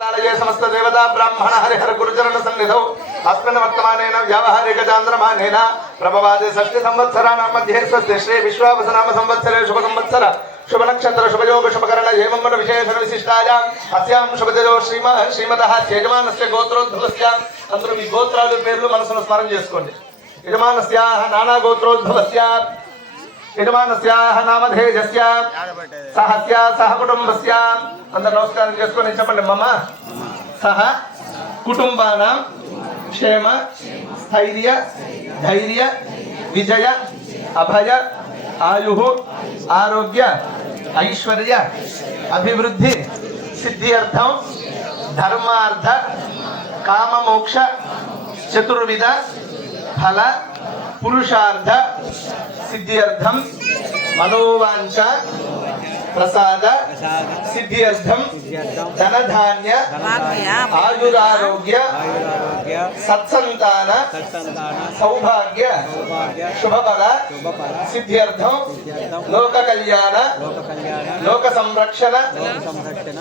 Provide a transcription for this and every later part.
సమస్త దేవతా బ్రాహ్మణ హరిహర గురుచరణ సన్నిధౌ. అస్మిన్ వర్తమానేన వ్యావహారిక చాంద్రమానేన ప్రభవాది షష్ఠి సంవత్సరాణం మధ్యే స్వస్తి. శ్రీ విశ్వావసనామ సంవత్సరే శుభ సంవత్సర. శుభ నక్షత్ర శుభయోగ శుభకరణ ఏమమ్మన విశేషణ విశిష్టాయ. అస్యాం శుభతేజో శ్రీమ శ్రీమత యజమానస్య గోత్రోద్భవస్య అందరూ మీ గోత్రాలు పేర్లు మనసును స్మరణ చేసుకోండి. యజమానస్య నానా గోత్రోద్భవస్య యజమానస్యాహ నామధేజస్య సహస్య సహ కుటుంబస్య. అందరు నమస్కారం చేసుకొని చెప్పండి మమ సహ కుటుంబాన క్షేమ స్థైర్య ధైర్య విజయ అభయ ఆయు ఆరోగ్య ఐశ్వర్య అభివృద్ధి సిద్ధి అర్థం ధర్మార్థ కామమోక్ష చతుర్విధ ఫల పురుషార్థ సిద్ధ్యర్థం మనోవాంఛ ప్రసాద సిద్ధ్యర్థం ధనధాన్య ఆయురారోగ్య సత్సంతాన సౌభాగ్య శుభఫల సిద్ధ్యర్థం లోక కళ్యాణ లోక సంరక్షణ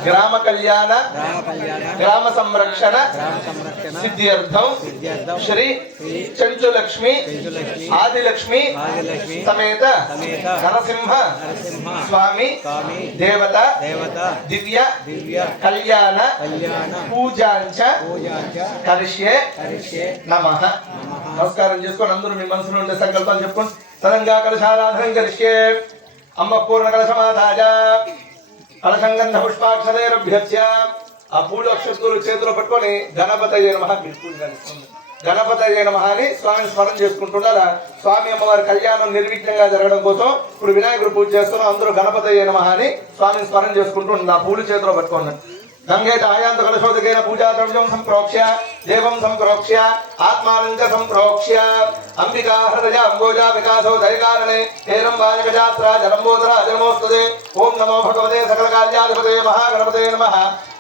గ్రామ కళ్యాణ గ్రామ సంరక్షణ సిద్ధ్యర్థం శ్రీ చెంచులక్ష్మి ఆదిలక్ష్మి సమేత నరసింహ స్వామి దేవత. దేవత. దివ్య. దివ్య. కళ్యాణ. కళ్యాణ. పూజాంచ. పూజాచ. కరిష్యే. కరిష్యే. నమ. నమస్కారం చేసుకొని అందరూ మీ మనసులో ఉండే సంకల్పాలు చెప్పుకొని కలశారాధనం కరిష్యే. అమ్మ పూర్ణ కలశమాధాజ కలశం గంధ పుష్పాక్షరేరభ్యర్చ్య ఆ పూలు అక్షస్తులు చేతిలో పట్టుకొని గణపతయ్య నమ. గణపతయ్య నమ అని స్వామిని స్మరణ చేసుకుంటుండాలా? స్వామి అమ్మవారి కళ్యాణం నిర్విఘ్నంగా జరగడం కోసం ఇప్పుడు వినాయకుడు పూజ చేస్తున్నాం. అందరూ గణపతయ్య నమ అని స్వామిని స్మరణ చేసుకుంటుండ ఆ పూలు చేతిలో పట్టుకోండి. గంగేత ఆయాంత కలశోదకేన పూజా ద్రవ్యం సంప్రోక్ష్య దేవం సంప్రోక్ష్య ఆత్మానంద సంప్రోక్ష్య. అంబికా హృదయ అంబోజా వికాసో దయకారణే హేరం వాజగజాస్త్ర జలంబోదర జన్మోస్తుంది ఓం నమో భగవతే సకల కార్యాధిపతే మహాగణపతే నమః.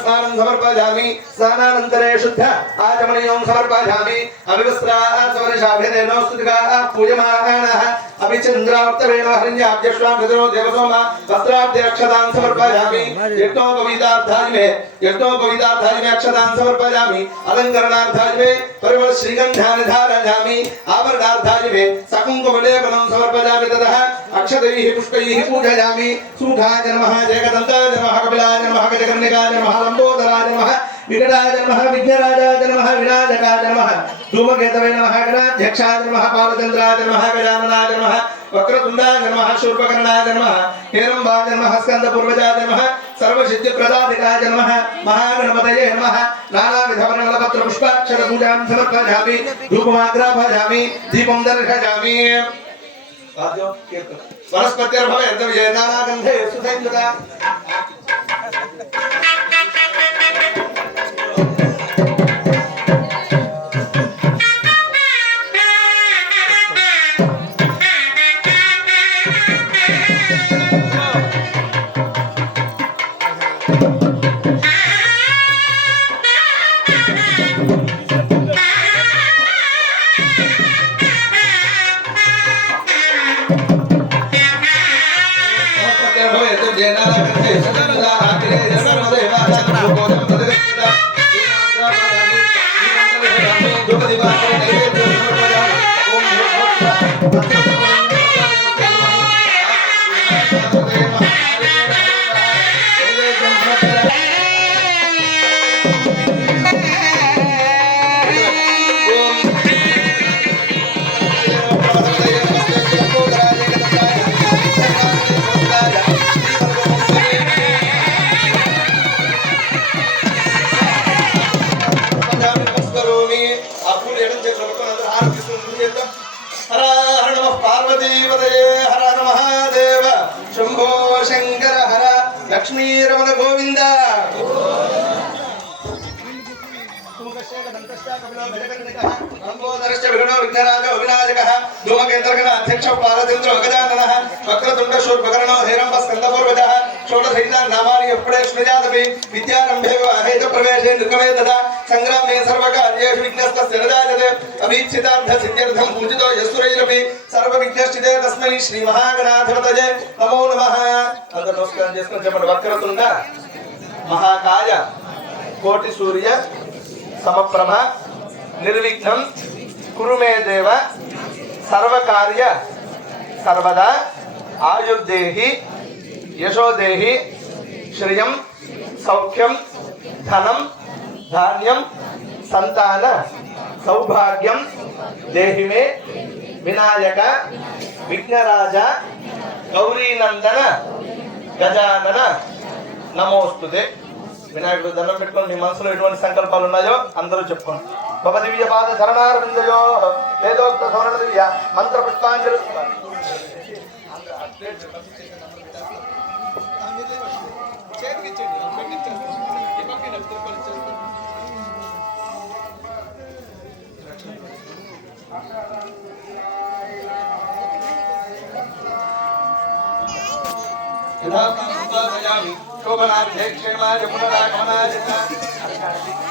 स्नानं समर्पयामि। स्नानानन्तरे शुद्ध आचमनीयं समर्पयामि। अविवस्त्राः सवर्षाभिरेणो स्तुतिकाः पूयमानः अभिचन्द्राप्तवेण हरिण्याब्जश्वां गतिरो देवसोम। वस्त्राब्धे अक्षतां समर्पयामि यज्ञोपवीतार्थानि मे। यज्ञोपवीतार्थानि मे अक्षतां समर्पयामि। अलङ्करणार्थानि मे। परिमल श्रीगन्धानि धारयामि। आवरणार्थानि मे। अक्षतैः पुष्पैः पूजयामि। सूखाय नमः जगदन्ताय नमः, कपिलाय नमः, गजकर्णिकाय नमः, लम्बोदराय नमः, विकटाय नमः विघ्नराजाय नमः नमः, धूमकेतवे नमः, गणाध्यक्षाय नमः, पालचन्द्राय नमः, गजाननाय नमः, वक्रतुण्डाय नमः, शूर्पकर्णाय नमः, हेरम्बाय नमः, स्कन्दपूर्वजाय नमः, सर्वसिद्धिप्रदाधिकाय नमः, महागणपतये नमः नानाविधवर्णलपत्रपुष्पाक्षरपूजां समर्पयामि दीपं दर्शयामि। आद्यो कीर्तनम्। वनस्पतिर्भवेद् वेदानागन्धे सुधेन्द्र હોય તો દેનારા કરશે સદા રાખે સર્વદેવા ચક્રા. హర హర నమ పార్వతీపదయే హర హర మహాదేవ. శంభో శంకర హర. లక్ష్మీరమణ గోవింద. లంబోదరశ్చ విఘ్నో విఘ్నరాజ విఘ్నాజకః ధూమకేంద్రగణ అధ్యక్ష పార్వతీంద్ర వగజాననః వక్రతుండ శూర్పకర్ణో హేరంబ స్కందపూర్వజः. షోడశైతాన్ నామాని ఎప్పుడే స్మృజాదపి విద్యారంభే అహేత ప్రవేశే నిర్గమే తదా సంగ్రామే సర్వకార్యేషు విఘ్నస్తస్య నజాయతే అభీప్సితార్థ సిద్ధ్యర్థం పూజితో యస్సురైరపి సర్వ విఘ్నశ్చితే తస్మై శ్రీ మహాగణాధిపతయే నమో నమః అందరూ నమస్కారం చేసుకొని చెప్పండి. వక్రతుండ మహాకాయ కోటి సూర్య సమప్రభ నిర్విఘ్నం కురుమే దేవ సర్వకార్య సర్వదా ఆయుర్దేహి యశోదేహి శ్రియం సౌఖ్యం ధనం ధాన్యం సంతాన సౌభాగ్యం దేహిమే వినాయక విఘ్నరాజ గౌరీనందన గజానన. నమోస్తుదే వినాయకుడు దండం పెట్టుకొని మీ మనసులో ఎటువంటి సంకల్పాలు ఉన్నాయో అందరూ చెప్పుకోండి. భవ దివ్య పాద శరణారవిందయో. వేదోక్త సౌరణ దివ్య మంత్ర పుష్పాంజలి. యథా శోభనార్థే క్షేమాయ పునరాగమనాయ చ.